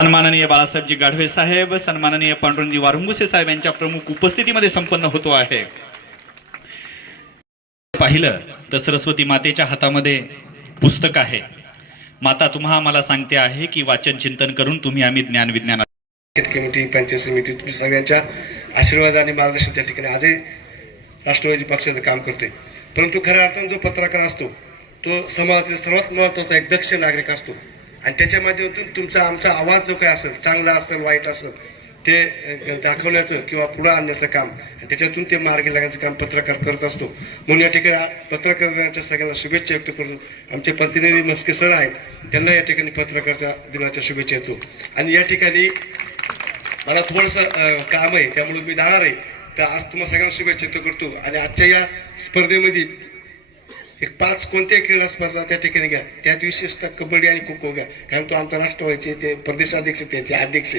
सन्माननीय बाळासाहेबजी गाढवे साहेब, सन्माननीय पांडुरंगजी वारुंगुसे साहेब यांच्या प्रमुख उपस्थितीमध्ये संपन्न होतो आहे। पाहिलं तर सरस्वती मातेच्या हातामध्ये पुस्तक आहे। माता तुम्हा मला सांगते आहे की वाचन चिंतन करून तुम्ही आम्ही ज्ञान विज्ञान कमिटी पंचायत समिती तुम्ही सगळ्यांच्या आशीर्वाद आणि मार्गदर्शन त्या ठिकाणी आजही राष्ट्रवादी पक्षाचं काम करते। परंतु खऱ्या अर्थाने जो पत्रकार असतो तो समाजातील सर्वात महत्त्वाचा एक दक्ष नागरिक असतो आणि त्याच्या माध्यमातून तुमचा आमचा आवाज जो काय असेल, चांगला असेल वाईट असेल, ते दाखवण्याचं किंवा पुढे आणण्याचं काम, त्याच्यातून ते मार्गी लागण्याचं काम पत्रकार करत असतो। म्हणून या ठिकाणी पत्रकार दिनाच्या सगळ्यांना शुभेच्छा व्यक्त करतो। आमचे प्रतिनिधी मस्के सर आहेत, त्यांना या ठिकाणी पत्रकाराच्या दिनाच्या शुभेच्छा देतो। आणि या ठिकाणी मला थोडंसं काम आहे त्यामुळे मी जाणार आहे, तर आज तुम्हाला सगळ्यांना शुभेच्छा व्यक्त करतो। आणि आजच्या या स्पर्धेमध्ये एक 5 कोणत्याही क्रीडा स्पर्धा त्या ठिकाणी घ्या, त्यात विशेषतः कबड्डी आणि खो खो घ्या, कारण तो आमचा राष्ट्रवादीचे ते प्रदेशाध्यक्ष त्याचे अध्यक्ष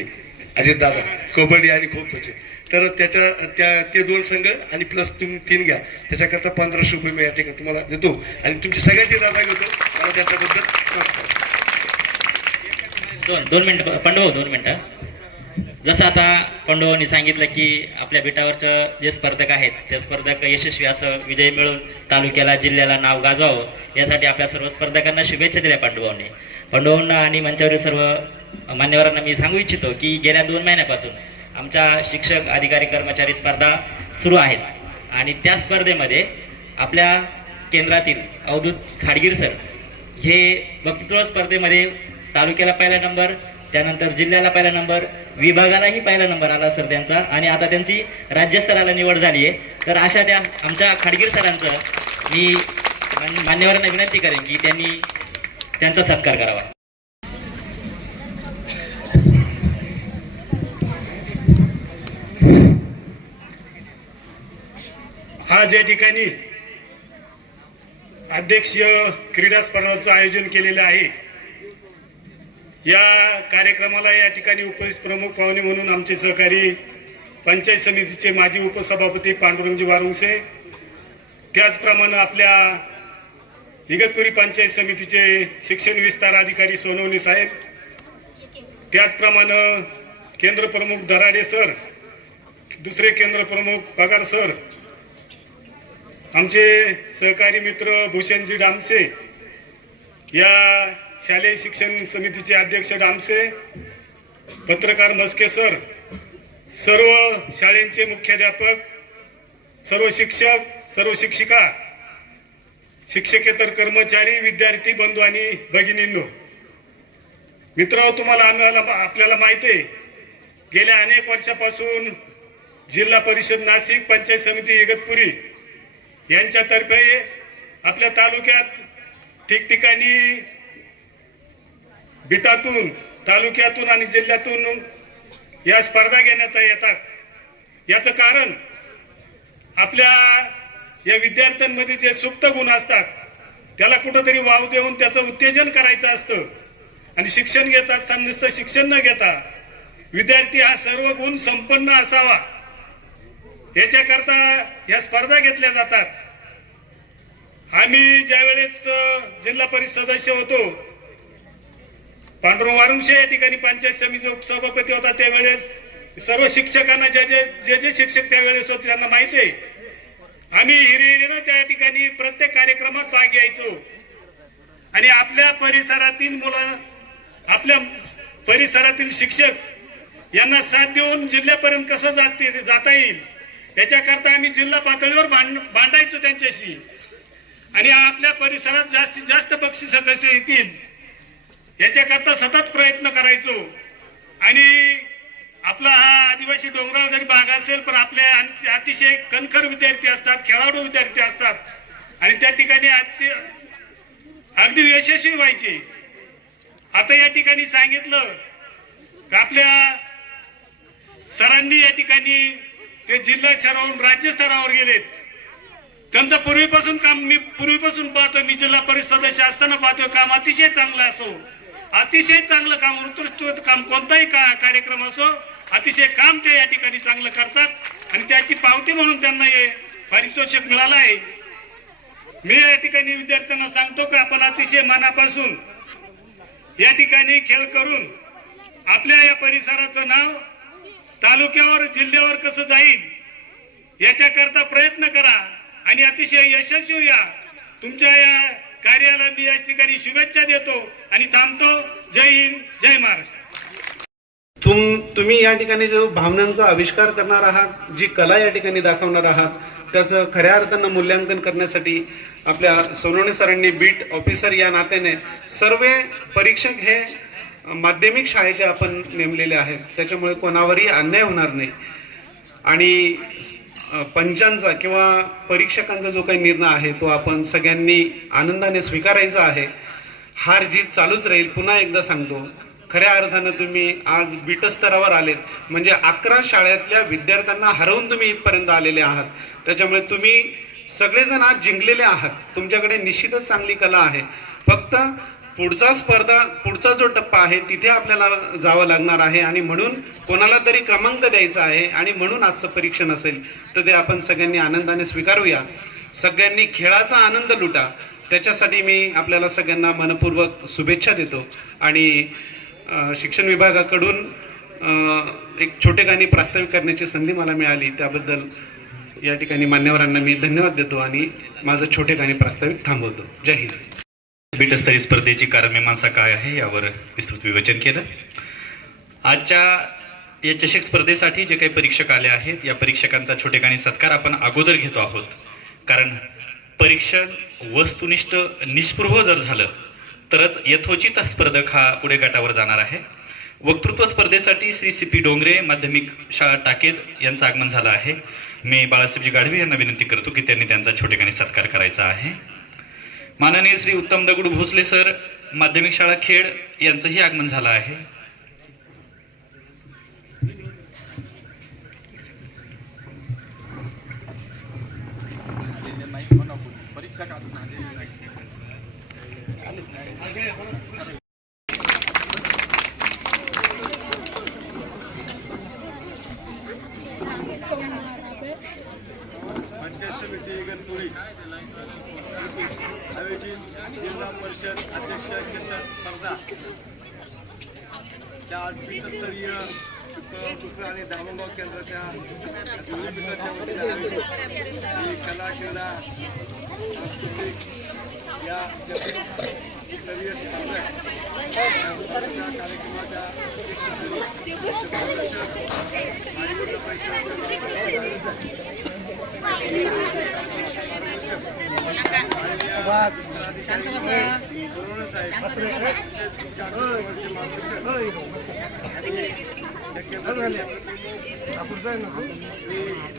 अजित दादा कबड्डी आणि खो खोचे, तर ते 2 संघ आणि प्लस तुम्ही 3 घ्या, त्याच्याकरता 1500 रुपये मी या ठिकाणी तुम्हाला देतो आणि तुमची सगळ्यांची दादा घेतो। मला त्याच्याबद्दल दोन मिनिटं पंडभाऊ, 2 मिनिटं। जसं आता पंडभाऊंनी सांगितलं की आपल्या बेटावरचं जे स्पर्धक आहेत त्या स्पर्धक यशस्वी असं विजय मिळून तालुक्याला जिल्ह्याला नाव गाजवावं यासाठी आपल्या सर्व स्पर्धकांना शुभेच्छा दिल्या पंडभाऊंना आणि मंचावरील सर्व मान्यवरांना मी सांगू इच्छितो की गेल्या 2 महिन्यापासून आमच्या शिक्षक अधिकारी कर्मचारी स्पर्धा सुरू आहेत आणि त्या स्पर्धेमध्ये आपल्या केंद्रातील अवधूत खाडगीर सर हे वक्तृत्व स्पर्धेमध्ये तालुक्याला पहिला नंबर, त्यानंतर जिल्ह्याला पहिला नंबर, विभागालाही पहिला नंबर आला सर त्यांचा, आणि आता त्यांची राज्यस्तराला निवड झाली आहे। तर अशा त्या आमच्या खाडगीर सरांचं मी मान्यवरांना विनंती करेन की त्यांनी त्यांचा सत्कार करावा। हा ज्या ठिकाणी अध्यक्षीय क्रीडा स्पर्धांचं आयोजन केलेलं आहे, या कार्यक्रमाला या ठिकाणी उपस्थित प्रमुख पाहुणे म्हणून आमचे सहकारी पंचायत समितीचे माजी उपसभापती पांडुरंगजी वारुंगसे, त्याचप्रमाणे आपल्या इगतपुरी पंचायत समितीचे शिक्षण विस्तार अधिकारी सोनवणे साहेब, त्याचप्रमाणे केंद्र प्रमुख दराडे सर, दुसरे केंद्र प्रमुख पगार सर, आमचे सहकारी मित्र भूषणजी डामसे, या शालेय शिक्षण समितीचे अध्यक्ष डामसे, पत्रकार मस्के सर, सर्व शाळेंचे मुख्याध्यापक, सर्व शिक्षक, सर्व शिक्षिका, शिक्षकेतर कर्मचारी, विद्यार्थी बंधू आणि भगिनींनो, मित्र, तुम्हाला आपल्याला माहिती आहे गेल्या अनेक वर्षापासून जिल्हा परिषद नाशिक, पंचायत समिती इगतपुरी यांच्यातर्फे आपल्या तालुक्यात ठिकठिकाणी बिटातून, तालुक्यातून आणि जिल्ह्यातून या स्पर्धा घेण्यात येतात। याचं कारण आपल्या या विद्यार्थ्यांमध्ये जे सुप्त गुण असतात त्याला कुठंतरी वाव देऊन त्याचं उत्तेजन करायचं असतं आणि शिक्षण घेतात, नुसतं शिक्षण न घेता विद्यार्थी हा सर्व गुण संपन्न असावा याच्याकरता या स्पर्धा घेतल्या जातात। आम्ही ज्यावेळेस जिल्हा परिषद सदस्य होतो, पांडुरंग वारुंगसे या ठिकाणी पंचायत समितीचा उपसभापती होता, त्यावेळेस सर्व शिक्षकांना जे शिक्षक त्यावेळेस होते त्यांना माहिती आहे, आम्ही हिरिरीनं त्या ठिकाणी प्रत्येक कार्यक्रमात भाग घ्यायचो आणि आपल्या परिसरातील मुलं, आपल्या परिसरातील शिक्षक यांना साथ देऊन जिल्ह्यापर्यंत कसं जाता येईल याच्याकरता आम्ही जिल्हा पातळीवर भांडायचो त्यांच्याशी आणि आपल्या परिसरात जास्तीत जास्त बक्षीस कसे येतील याच्याकरता सतत प्रयत्न करायचो। आणि आपला हा आदिवासी डोंगराळ जरी भाग असेल पण आपल्या अतिशय कणखर विद्यार्थी असतात, खेळाडू विद्यार्थी असतात आणि त्या ठिकाणी अगदी यशस्वी व्हायचे। आता या ठिकाणी सांगितलं की आपल्या सरांनी या ठिकाणी ते जिल्हा स्तरावरून राज्य स्तरावर गेलेत, त्यांचं पूर्वीपासून काम मी पाहतोय, मी जिल्हा परिषद सदस्य असताना पाहतोय, काम अतिशय चांगलं असो, अतिशय चांगलं काम, उत्कृष्ट काम, कोणताही कार्यक्रम असो अतिशय काम ते या ठिकाणी चांगलं करतात आणि त्याची पावती म्हणून त्यांना हे पारितोषिक मिळालं आहे। मी या ठिकाणी विद्यार्थ्यांना सांगतो की आपण अतिशय मनापासून या ठिकाणी खेळ करून आपल्या या परिसराचं नाव तालुक्यावर जिल्ह्यावर कसं जाईल याच्याकरता प्रयत्न करा आणि अतिशय यशस्वी या. तुमच्या या कार्याला मी या ठिकाणी शुभेच्छा देतो आणि थांबतो. जय हिंद, जय महाराष्ट्र. तुम्ही या ठिकाणी जो भावनांचा आविष्कार करणार आहात, जी कला या ठिकाणी दाखवणार आहात, त्याचं खऱ्या अर्थानं मूल्यांकन करण्यासाठी आपल्या सोनवणे सरांनी बीट ऑफिसर या नात्याने सर्व परीक्षक हे माध्यमिक शाळेचे आपण नेमलेले आहेत. त्याच्यामुळे कोणावरही अन्याय होणार नाही आणि पंचांचा किंवा परीक्षकांचा जो काही निर्णय आहे तो आपण सगळ्यांनी आनंदाने स्वीकारायचा आहे. हार जीत चालूच राहील. पुन्हा एकदा सांगतो, खऱ्या अर्थानं तुम्ही आज बीट स्तरावर आलेत म्हणजे 11 शाळेतल्या विद्यार्थ्यांना हरवून तुम्ही इथपर्यंत आलेले आहात. त्याच्यामुळे तुम्ही सगळेजण आज जिंकलेले आहात. तुमच्याकडे निश्चितच चांगली कला आहे. फक्त पुढचा जो टप्पा आहे तिथे आपल्याला जावं लागणार आहे आणि म्हणून कोणाला तरी क्रमांक द्यायचा आहे आणि म्हणून आजचं परीक्षण असेल तर ते आपण सगळ्यांनी आनंदाने स्वीकारूया. सगळ्यांनी खेळाचा आनंद लुटा. त्याच्यासाठी मी आपल्याला सगळ्यांना मनपूर्वक शुभेच्छा देतो आणि शिक्षण विभागाकडून एक छोटेखानी प्रास्ताविक करण्याची संधी मला मिळाली त्याबद्दल या ठिकाणी मान्यवरांना मी धन्यवाद देतो आणि माझं छोटेखानी प्रास्ताविक थांबवतो. जय हिंद. बीटस्तरीय स्पर्धेची कारणमीमांसा काय आहे यावर विस्तृत विवेचन केलं. आजच्या या चषक स्पर्धेसाठी जे काही परीक्षक आले आहेत या परीक्षकांचा छोटेखानी सत्कार आपण अगोदर घेतो आहोत. कारण परीक्षण वस्तुनिष्ठ निष्पृह जर झालं तरच यथोचित स्पर्धक हा पुढे गटावर जाणार आहे. वक्तृत्व स्पर्धेसाठी श्री CP डोंगरे माध्यमिक शाळा टाकेद यांचं आगमन झालं आहे. मी बाळासाहेबजी गाढवे यांना विनंती करतो की त्यांनी त्यांचा छोटेखानी सत्कार करायचा आहे. माननीय श्री उत्तम दगडू भोसले सर माध्यमिक शाळा खेड यांचंही आगमन झालं आहे. पंचायत समिती इगतपुरी आयोजित जिल्हा परिषद अध्यक्ष चषक स्पर्धा त्या आज बीटस्तरीय दुसऱ्या आणि दामोगाव केंद्राच्या विद्यापीठाच्या वतीने आयोजित ही कला क्रीडा सांस्कृतिक या स्तरीय स्पर्धा स्पर्धेच्या कार्यक्रमाच्या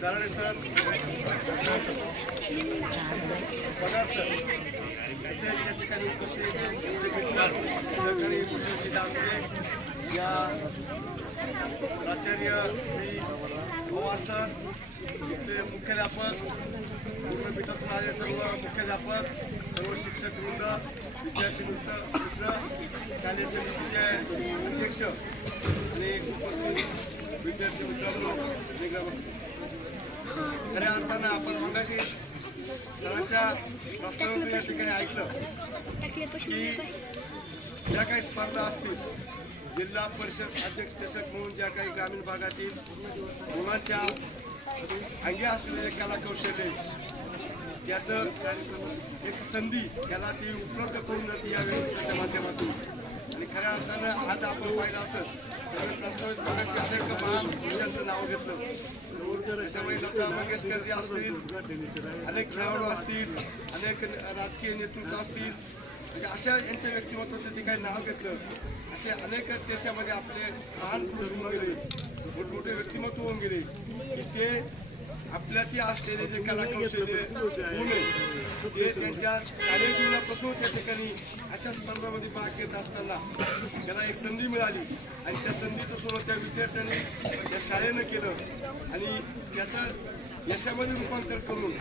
दारडे सर पगार सर या ठिकाणी उपस्थित सहकारी या प्राचार्य श्री पवार सर इथले मुख्याध्यापक विद्यापीठातून आले सर्व मुख्याध्यापक सर्व शिक्षक वृंद विद्यार्थी मित्र शालेय समितीचे अध्यक्ष आणि उपस्थित विद्यार्थी मित्रांनो, खऱ्या अर्थानं आपण मगाशी सरांच्या प्रस्तावातून या ठिकाणी ऐकलं की ज्या काही स्पर्धा असतील जिल्हा परिषद अध्यक्ष चषक म्हणून ज्या काही ग्रामीण भागातील मुलांच्या अंगी असलेले कला कौशल्य त्याचं एक संधी त्याला ती उपलब्ध करून जाते या वेळेच्या माध्यमातून. आणि खऱ्या अर्थानं आज आपण पाहिलं असत त्यावेळी प्रस्तावित भागाशी अनेक महान पुरुषांचं नाव घेतलं. त्याच्यामुळे लता मंगेशकर असतील, अनेक खेळाडू असतील, अनेक राजकीय नेतृत्व असतील, म्हणजे अशा यांच्या व्यक्तिमत्वाचं जे काही नाव घेतलं असे अनेक देशामध्ये आपले महान पुरुष होऊन गेले, मोठमोठे व्यक्तिमत्व होऊन गेले की ते आपल्या ती असलेले जे कला कौशल्य ते त्यांच्या शालेय जीवनापासून त्या ठिकाणी अशा स्पर्धांमध्ये भाग घेत असताना त्याला एक संधी मिळाली आणि त्या संधीचं सुरुवात त्या विद्यार्थ्यांनी त्या शाळेनं केलं आणि त्याचं यशामध्ये रूपांतर करून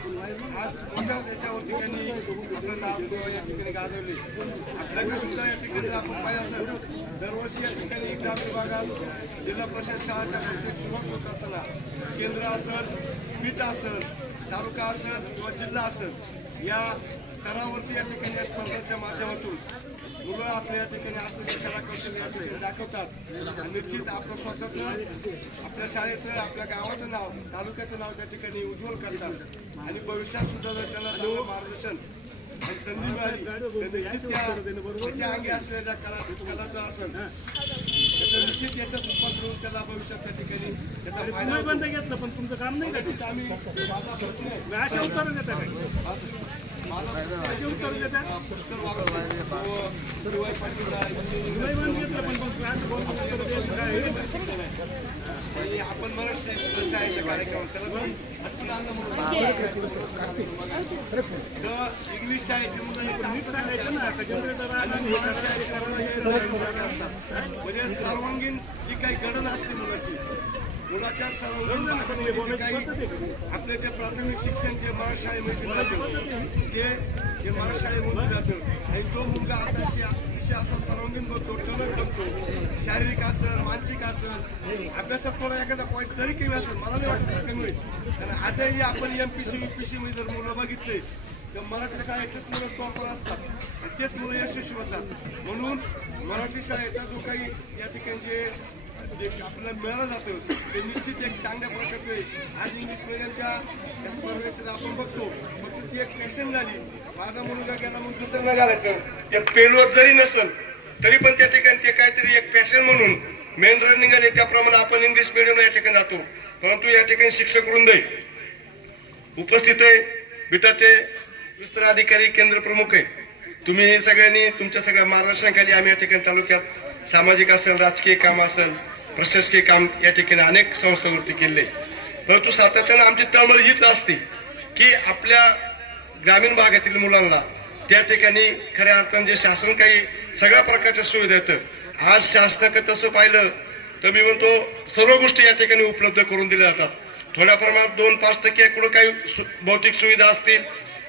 आज मोठ्या याच्यावरती त्यांनी आपलं नाव या ठिकाणी गाजवले. आपल्याकडे सुद्धा या ठिकाणी आपण पाहिजे असेल दरवर्षी या ठिकाणी ग्रामीण भागात जिल्हा परिषद शाळाच्या प्रत्येक सुरुवात होत असताना केंद्र असेल, पीठ असेल, तालुका असेल किंवा जिल्हा असेल या स्तरावरती या ठिकाणी या स्पर्धेच्या माध्यमातून मुलं आपल्या या ठिकाणी असलेली कला कौशल्य या ठिकाणी दाखवतात आणि निश्चित आपलं स्वतःचं आपल्या शाळेचं आपल्या गावाचं नाव तालुक्याचं नाव त्या ठिकाणी उज्ज्वल करतात आणि भविष्यात सुद्धा जर त्यांना चांगलं मार्गदर्शन आणि संधी मिळाली तर निश्चित त्याच्या अंगी असलेल्या कलाचं असेल त्याचं निश्चित यशात रूपांतर होऊन त्याला भविष्यात त्या ठिकाणी त्याचा फायदा बंद घेतलं पण तुमचं काम नाही निश्चित आम्ही अशा उत्तर देता काय अशी उत्तर देता बंद घेतलं पण असं बोलतो आणि आपण मराठी शाळेच्या कार्यक्रम त्याला पण इंग्लिश शाळेची मुलं नीट सांगायचं ना म्हणजे सर्वांगीण जी काही घडण असते मुलाच्या सर्वांगीण जे काही आपले जे प्राथमिक शिक्षण जे मराठी शाळेमध्ये जातं ते मराठी शाळेमध्ये जातं आणि तो मुलगा अतिशय असा सर्वांगीण बनतो टणक बनतो शारीरिक असेल मानसिक असेल अभ्यासात थोडा एखादा पॉईंट तरी कमी असेल मला नाही वाटत कमी होईल कारण आजही आपण MPC UPC मध्ये जर मुलं बघितले तर मराठी शाळेतच मुलं टॉपर असतात आणि तेच मुलं यशस्वी होतात म्हणून मराठी शाळेचा जो काही या ठिकाणी जे आपल्याला मिळालं जातं ते निश्चित एक चांगल्या प्रकारचे आज इंग्लिश मिडियमच्या या स्पर्धेचे आपण बघतो फक्त ती एक पॅशन झाली माझा मुलगा गेला मग दुसरं न घालायचं ते पेलवत जरी नसेल तरी पण त्या ठिकाणी ते काहीतरी एक पॅशन म्हणून मेन रनिंग आणि त्याप्रमाणे आपण इंग्लिश मिडियमला या ठिकाणी जातो परंतु या ठिकाणी शिक्षक वृंद उपस्थित आहे बिटाचे विस्तार अधिकारी केंद्र प्रमुख आहे तुम्ही सगळ्यांनी तुमच्या सगळ्या मार्गदर्शनाखाली आम्ही या ठिकाणी तालुक्यात सामाजिक असेल राजकीय काम असेल प्रशासकीय काम या ठिकाणी अनेक संस्थावरती केले परंतु सातत्यानं आमची तळमळ हीच असते की आपल्या ग्रामीण भागातील मुलांना त्या ठिकाणी खऱ्या अर्थाने जे शासन काही सगळ्या प्रकारच्या सुविधा येतं आज शासनाकडे तसं पाहिलं तर मी म्हणतो सर्व गोष्टी या ठिकाणी उपलब्ध करून दिल्या जातात थोड्या प्रमाणात 2-5% कुठं काही भौतिक सुविधा असतील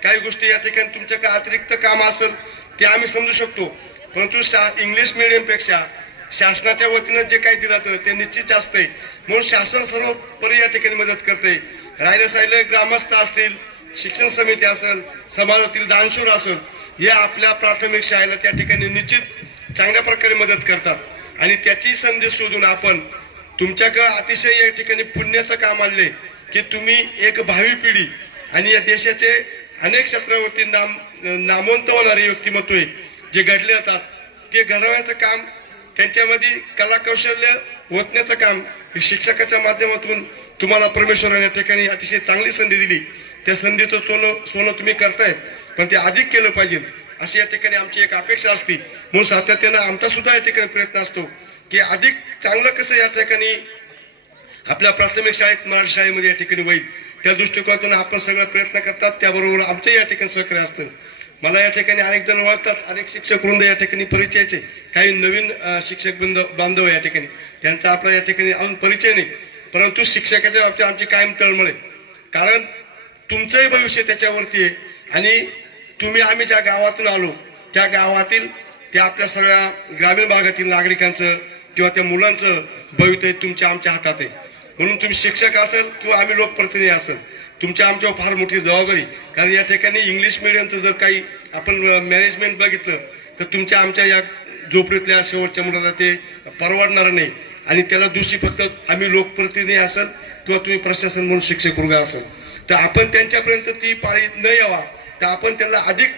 काही गोष्टी या ठिकाणी तुमच्या अतिरिक्त काम असेल ते आम्ही समजू शकतो परंतु इंग्लिश मिडियमपेक्षा शासनाच्या वतीनं जे काही दिलं जातं ते निश्चित जास्त आहे म्हणून शासन सर्वोपरी या ठिकाणी मदत करते राहिलं ग्रामस्थ असतील शिक्षण समिती असेल समाजातील दानशूर असेल हे आपल्या प्राथमिक शाळेला त्या ठिकाणी निश्चित चांगल्या प्रकारे मदत करतात आणि त्याची संधी शोधून आपण तुमच्याकडे अतिशय या ठिकाणी पुण्याचं काम आणले की तुम्ही एक भावी पिढी आणि या देशाचे अनेक क्षेत्रावरती नामवंत होणारे व्यक्तिमत्व आहे जे घडले जातात ते घडवण्याचं काम त्यांच्यामध्ये कला कौशल्य ओतण्याचं काम हे शिक्षकाच्या माध्यमातून तुम्हाला परमेश्वराने या ठिकाणी अतिशय चांगली संधी दिली त्या संधीचं सोनं तुम्ही करतायत पण ते अधिक केलं पाहिजे अशी या ठिकाणी आमची एक अपेक्षा असते म्हणून सातत्यानं आमचा सुद्धा या ठिकाणी प्रयत्न असतो की अधिक चांगलं कसं या ठिकाणी आपल्या प्राथमिक शाळेत मराठी शाळेमध्ये या ठिकाणी होईल त्या दृष्टिकोनातून आपण सगळं प्रयत्न करतात त्याबरोबर आमचं या ठिकाणी सहकार्य असतं मला या ठिकाणी अनेक जण ओळखतात अनेक शिक्षक वृंद या ठिकाणी परिचयाचे काही नवीन शिक्षक बांधव या ठिकाणी त्यांचा आपला या ठिकाणी अजून परिचय नाही परंतु शिक्षकाच्या बाबतीत आमची कायम तळमळ आहे कारण तुमचंही भविष्य त्याच्यावरती आहे आणि तुम्ही आम्ही ज्या गावातून आलो त्या गावातील त्या आपल्या सगळ्या ग्रामीण भागातील नागरिकांचं किंवा त्या मुलांचं भवितव्य तुमच्या आमच्या हातात आहे म्हणून तुम्ही शिक्षक असेल किंवा आम्ही लोकप्रतिनिधी असेल तुमच्या आमच्यावर फार मोठी जबाबदारी कारण या ठिकाणी इंग्लिश मिडियमचं जर काही आपण मॅनेजमेंट बघितलं तर तुमच्या आमच्या या झोपडीतल्या शेवटच्या मुलाला ते परवडणार नाही आणि त्याला दोषी फक्त आम्ही लोकप्रतिनिधी असेल किंवा तुम्ही प्रशासन म्हणून शिक्षक वर्ग असेल तर आपण त्यांच्यापर्यंत ती पाळी न यावा तर आपण त्यांना अधिक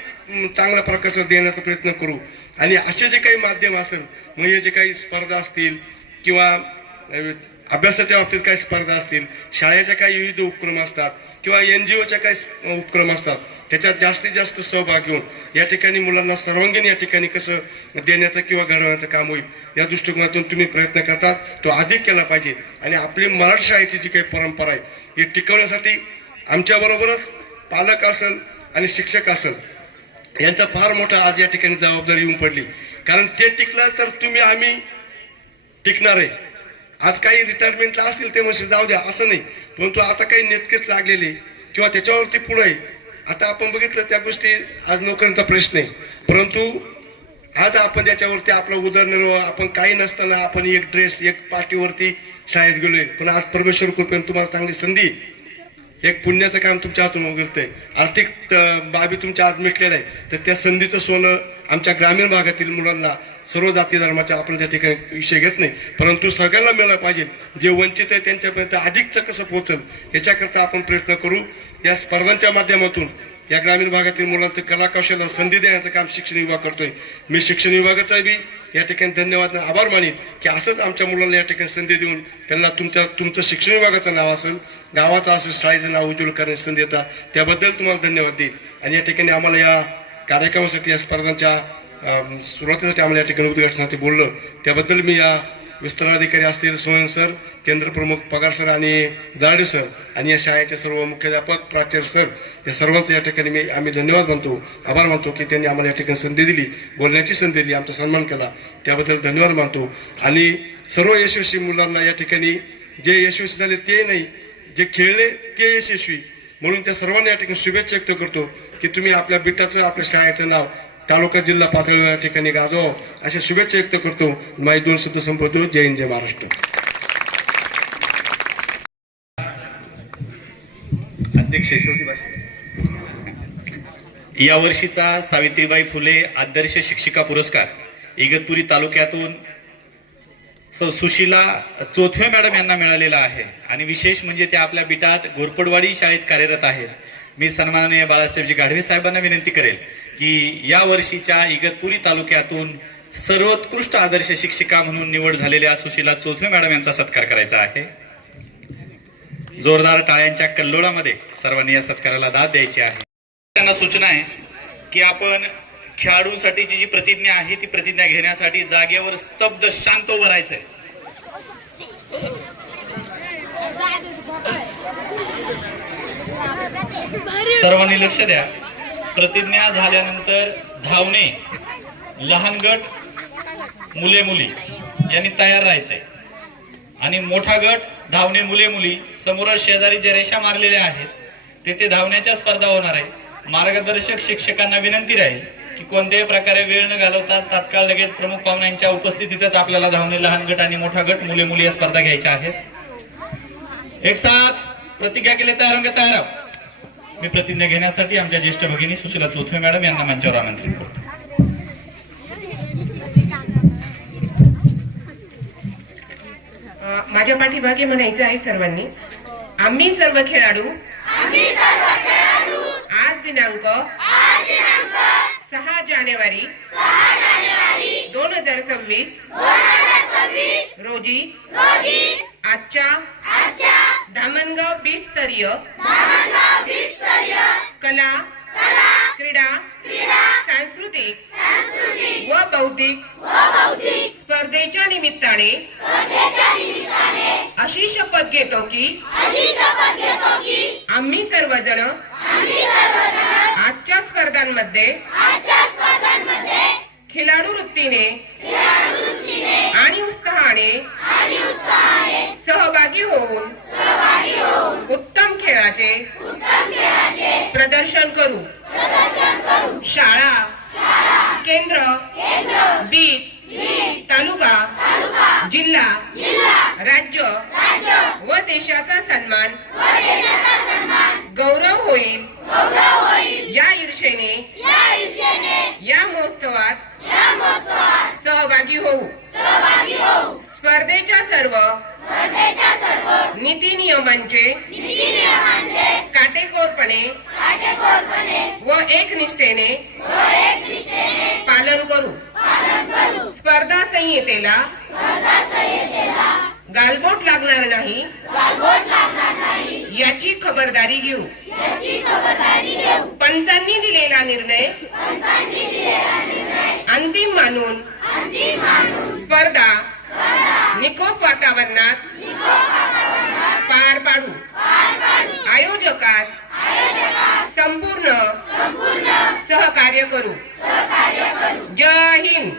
चांगल्या प्रकारचं देण्याचा प्रयत्न करू आणि असे जे काही माध्यम असेल म्हणजे जे काही स्पर्धा असतील किंवा अभ्यासाच्या बाबतीत काही स्पर्धा असतील शाळेच्या काही विविध उपक्रम असतात किंवा NGOच्या काही उपक्रम असतात त्याच्यात जास्तीत जास्त सहभाग घेऊन या ठिकाणी मुलांना सर्वांगीण या ठिकाणी कसं देण्याचं किंवा घडवण्याचं काम होईल या दृष्टिकोनातून तुम्ही प्रयत्न करतात तो अधिक केला पाहिजे आणि आपली मराठी शाळेची जी काही परंपरा आहे ही टिकवण्यासाठी आमच्याबरोबरच पालक असेल आणि शिक्षक असेल यांचा फार मोठा आज या ठिकाणी जबाबदारी येऊन पडली कारण ते टिकलं तर तुम्ही आम्ही टिकणार आहे आज काही रिटायरमेंटला असतील ते म्हणजे जाऊ द्या असं नाही परंतु आता काही नेटकेच लागलेले किंवा त्याच्यावरती पुढे आहे आता आपण बघितलं त्या गोष्टी आज नोकरीचा प्रश्न आहे परंतु आज आपण त्याच्यावरती आपला उदरनिर्वाह आपण काही नसताना आपण एक ड्रेस एक पार्टीवरती शाळेत गेलोय पण आज परमेश्वर कृपेने तुम्हाला चांगली संधी एक पुण्याचं काम तुमच्या हातून घडतंय, आर्थिक बाबी तुमच्या हात मिटलेल्या आहे, तर त्या संधीचं सोनं आमच्या ग्रामीण भागातील मुलांना, सर्व जाती धर्माच्या आपण त्या ठिकाणी विषय घेत नाही, परंतु सगळ्यांना मिळायला पाहिजे. जे वंचित आहे त्यांच्यापर्यंत अधिकचं कसं पोहोचल याच्याकरता आपण प्रयत्न करू. या स्पर्धांच्या माध्यमातून या ग्रामीण भागातील मुलांचं कला कौशल्याला संधी देण्याचं काम शिक्षण विभाग करतोय. मी शिक्षण विभागाचा बी या ठिकाणी धन्यवाद आभार मानेन की असंच आमच्या मुलांना या ठिकाणी संधी देऊन त्यांना तुमचं शिक्षण विभागाचं नाव असेल, गावाचं असेल, शाळेचं नाव उज्ज्वल करण्याची संधी देता, त्याबद्दल तुम्हाला धन्यवाद देईल. आणि या ठिकाणी आम्हाला या कार्यक्रमासाठी, या स्पर्धांच्या सुरुवातीसाठी आम्हाला या ठिकाणी उद्घाटनासाठी बोललं, त्याबद्दल मी या विस्तार अधिकारी असतील, सोहन सर, केंद्र प्रमुख पगार सर आणि दारडे सर आणि या शाळेचे सर्व मुख्याध्यापक, प्राचार्य सर, या सर्वांचं या ठिकाणी आम्ही धन्यवाद मानतो, आभार मानतो की त्यांनी आम्हाला या ठिकाणी संधी दिली, बोलण्याची संधी दिली, आमचा सन्मान केला, त्याबद्दल धन्यवाद मानतो. आणि सर्व यशस्वी मुलांना या ठिकाणी जे यशस्वी झाले ते नाही, जे खेळले ते यशस्वी, म्हणून त्या सर्वांना या ठिकाणी शुभेच्छा व्यक्त करतो की तुम्ही आपल्या बिटाचं, आपल्या शाळेचं नाव तालुका जिल्हा पातळीवर या ठिकाणी गाजवा, अशा शुभेच्छा व्यक्त करतो. माझे 2 शब्द संपवतो. जय हिंद, जय महाराष्ट्र. अध्यक्ष या वर्षीचा सावित्रीबाई फुले आदर्श शिक्षिका पुरस्कार इगतपुरी तालुक्यातून सुशीला चोथवे मॅडम यांना मिळालेला आहे. आणि विशेष म्हणजे त्या आपल्या बिटात घोरपडवाडी शाळेत कार्यरत आहेत. मी सन्माननीय बाळासाहेबजी गाढवे साहेबांना विनंती करेल की या वर्षीच्या इगतपुरी तालुक्यातून सर्वोत्कृष्ट आदर्श शिक्षिका म्हणून निवड झालेल्या सुशीला चोथवे मॅडम यांचा सत्कार करायचा आहे. जोरदार टाळ्यांच्या कल्लोळामध्ये सर्वांनी या सत्काराला दाद द्यायची आहे. त्यांना सूचना आहे की आपण खेळाडूंसाठीची जी प्रतिज्ञा आहे ती प्रतिज्ञा घेण्यासाठी जागेवर स्तब्ध शांत उभं राहायचंय. सर्वांनी लक्ष द्या. प्रतिज्ञा झाल्यानंतर धावणे, लहान गट, मुले मुली यांनी तयार राहायचंय आणि मोठा गट, धावणे, मुले मुली समोर शेजारी जे रेषा मारलेल्या आहेत तेथे धावण्याच्या स्पर्धा होणार आहे. मार्गदर्शक शिक्षकांना विनंती राहील की कोणत्याही प्रकारे वेळ न घालवता तात्काळ लगेच प्रमुख पाहुण्यांच्या उपस्थितीतच आपल्याला धावणे, लहान गट आणि मोठा गट, मुले मुली या स्पर्धा घ्यायच्या आहेत. एक साथ प्रतिज्ञा केले तयार रंग तयार. मी प्रतिज्ञा घेण्यासाठी आमच्या ज्येष्ठ भगिनी सुशीला चोथवे मॅडम यांना मंचावर आमंत्रित करतो. माझ्या पाठीमागे म्हणायचं आहे सर्वांनी, आम्ही सर्व खेळाडू आज दिनांक 6 जानेवारी 2026 रोजी आजच्या धामणगाव बीच स्तरीय कला, क्रीडा, सांस्कृतिक व बौद्धिक स्पर्धेच्या निमित्ताने अशी शपथ घेतो की आम्ही सर्वजण आजच्या स्पर्धांमध्ये खिलाडू वृत्तीने आणि उत्साहाने सहभागी होऊन उत्तम खेळाचे प्रदर्शन करू. शाळा, केंद्र, बीट, तालुका, जिल्हा, राज्य व देशाचा सन्मान, गौरव होईल या ईर्षेने या महोत्सवात सहभागी होऊ. स्पर्धेच्या सर्व नीती नियमांचे काटेकोरपणे व एकनिष्ठेने पालन करू. स्पर्धा संहितेला गालबोट लागणार नाही याची खबरदारी घेऊ. पंचांनी दिलेला निर्णय अंतिम मानून स्पर्धा निकोप वातावरणात पार पाडू. आयोजकास संपूर्ण सहकार्य करू. जय हिंद.